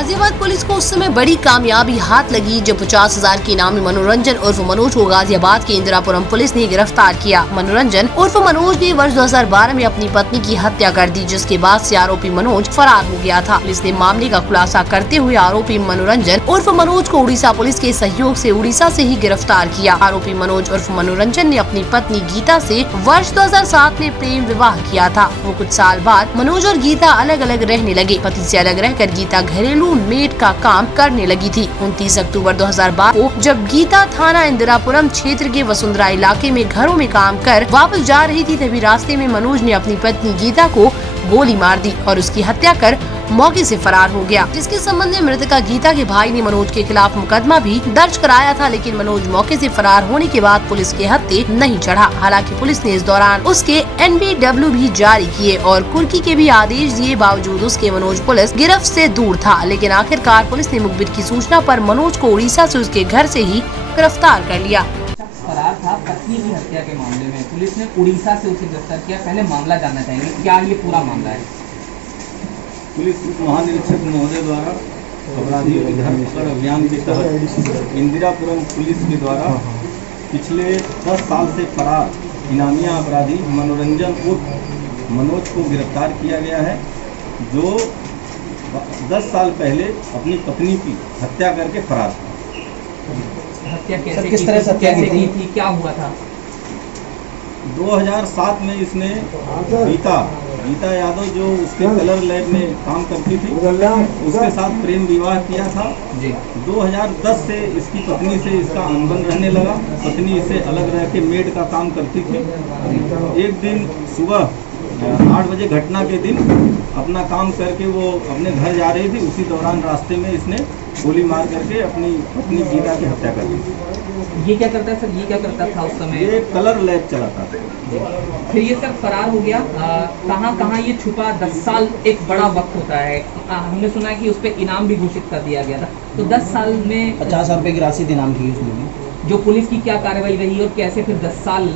Ghaziabad police को उस समय बड़ी कामयाबी हाथ लगी जब 50,000 के इनामी मनोरंजन उर्फ मनोज को गाजियाबाद के इंदिरापुरम पुलिस ने गिरफ्तार किया। मनोरंजन उर्फ मनोज ने वर्ष 2012 में अपनी पत्नी की हत्या कर दी, जिसके बाद से आरोपी मनोज फरार हो गया था। पुलिस ने मामले का खुलासा करते हुए आरोपी मनोरंजन उर्फ मनोज को उड़ीसा पुलिस के सहयोग से उड़ीसा से ही गिरफ्तार किया। आरोपी मनोज उर्फ मनोरंजन ने अपनी पत्नी गीता से वर्ष 2007 में प्रेम विवाह किया था। वो कुछ साल बाद मनोज और गीता अलग अलग रहने लगे। पति से अलग रहकर गीता घरेलू मेड का काम करने लगी थी। 29 अक्टूबर 2012 को जब गीता थाना इंदिरापुरम क्षेत्र के वसुंधरा इलाके में घरों में काम कर वापस जा रही थी, तभी रास्ते में मनोज ने अपनी पत्नी गीता को गोली मार दी और उसकी हत्या कर मौके से फरार हो गया। जिसके संबंध में मृतका गीता के भाई ने मनोज के खिलाफ मुकदमा भी दर्ज कराया था, लेकिन मनोज मौके से फरार होने के बाद पुलिस के हत्थे नहीं चढ़ा। हालांकि पुलिस ने इस दौरान उसके NBW भी जारी किए और कुर्की के भी आदेश दिए। बावजूद उसके मनोज पुलिस गिरफ्त से दूर था, लेकिन आखिरकार पुलिस ने मुखबिर की सूचना पर मनोज को उड़ीसा से उसके घर से ही गिरफ्तार कर लिया। फरार था पत्नी की हत्या के मामले में पुलिस ने उड़ीसा से उसे गिरफ्तार किया। पहले मामला जानना चाहेंगे, क्या ये पूरा मामला है? पुलिस महानिरीक्षक महोदय द्वारा अपराधियों की धरपकड़ अभियान के तहत इंदिरापुरम पुलिस के द्वारा पिछले 10 साल से फरार इनामिया अपराधी मनोरंजन उर्फ मनोज को गिरफ्तार किया गया है, जो 10 साल पहले अपनी पत्नी की हत्या करके फरार था। हत्या किस तरह से की थी? क्या हुआ था? 2007 में इसने गीता यादव, जो उसके कलर लैब में काम करती थी, उसके साथ प्रेम विवाह किया था। 2010 से इसकी पत्नी से इसका अनबन रहने लगा। पत्नी इससे अलग रह के मेड का काम करती थी। एक दिन सुबह 8 बजे घटना के दिन अपना काम करके वो अपने घर जा रही थी। उसी दौरान रास्ते में इसने गोली मार करके अपनी पत्नी गीता की हत्या कर दी। ये क्या करता है सर? ये क्या करता था उस समय? ये कलर लैब चलाता था। फिर ये सर फरार हो गया। कहाँ ये छुपा? 10 साल एक बड़ा वक्त होता है। हमने सुना है कि उस पर इनाम भी घोषित कर दिया गया था। तो 10 साल में 50,000 रुपए की राशि इनाम की उसमें। जो पुलिस की क्या कार्रवाई रही और कैसे फिर 10 साल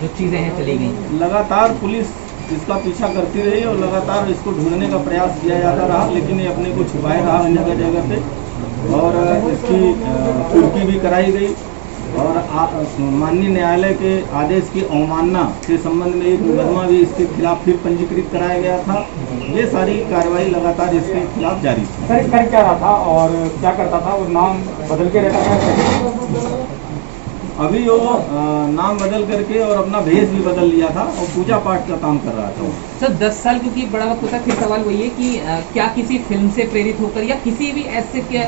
जो चीजें हैं चली गई? लगातार पुलिस इसका पीछा करती रही और लगातार इसको ढूंढने का प्रयास किया जाता रहा, लेकिन ये अपने को छुपाए रहा जगह जगह पे। और इसकी कुर्की भी कराई गई और माननीय न्यायालय के आदेश की अवमानना के संबंध में एक मुकदमा भी इसके खिलाफ फिर पंजीकृत कराया गया था। ये सारी कार्रवाई लगातार इसके खिलाफ जारी थी। सर कर क्या रहा था और क्या करता था? और नाम बदल के रहता था? अभी वो नाम बदल करके और अपना भेष भी बदल लिया था और पूजा पाठ का काम कर रहा था। सर 10 साल क्योंकि बड़ा वक्त होता है, फिर सवाल वही है कि क्या किसी फिल्म से प्रेरित होकर या किसी भी ऐसे क्या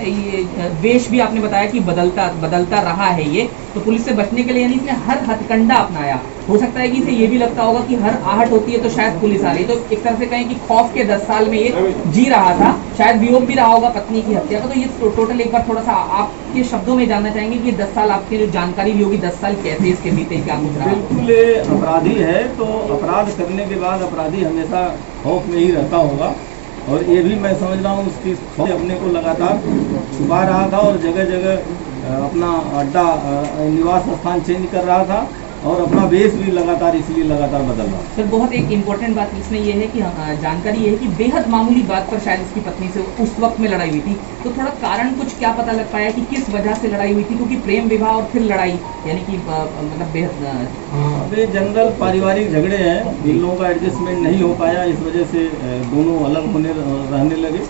वेश भी आपने बताया कि बदलता रहा है ये, तो पुलिस से बचने के लिए यानी इसने हर हथकंडा अपनाया। हो सकता है कि इसे ये भी लगता होगा कि हर आहट होती है तो शायद पुलिस आ रही, तो एक तरह से कहें कि खौफ के 10 साल में ये जी रहा था। शायद वियोग भी रहा होगा पत्नी की हत्या का। तो ये टोटल एक बार थोड़ा सा आपके शब्दों में जानना चाहेंगे कि 10 साल आपकी जो जानकारी भी होगी 10 साल कैसे इसके बीते, क्या कुछ रहा? बिल्कुल, ये अपराधी है तो अपराध करने के बाद अपराधी हमेशा खौफ में ही रहता होगा, और ये भी मैं समझ रहा हूँ उसकी खौफ अपने को लगातार छुपा रहा था और जगह जगह अपना अड्डा निवास स्थान चेंज कर रहा था और अपना बेस भी लगातार बदल रहा। सर बहुत एक इम्पोर्टेंट बात इसमें यह है कि जानकारी ये है कि बेहद मामूली बात पर शायद इसकी पत्नी से उस वक्त में लड़ाई हुई थी। तो थोड़ा कारण कुछ क्या पता लग पाया कि किस वजह से लड़ाई हुई थी? क्योंकि प्रेम विवाह और फिर लड़ाई यानी कि मतलब बेहद अभी जनरल पारिवारिक झगड़े हैं, इन लोगों का एडजस्टमेंट नहीं हो पाया, इस वजह से दोनों अलग रहने लगे।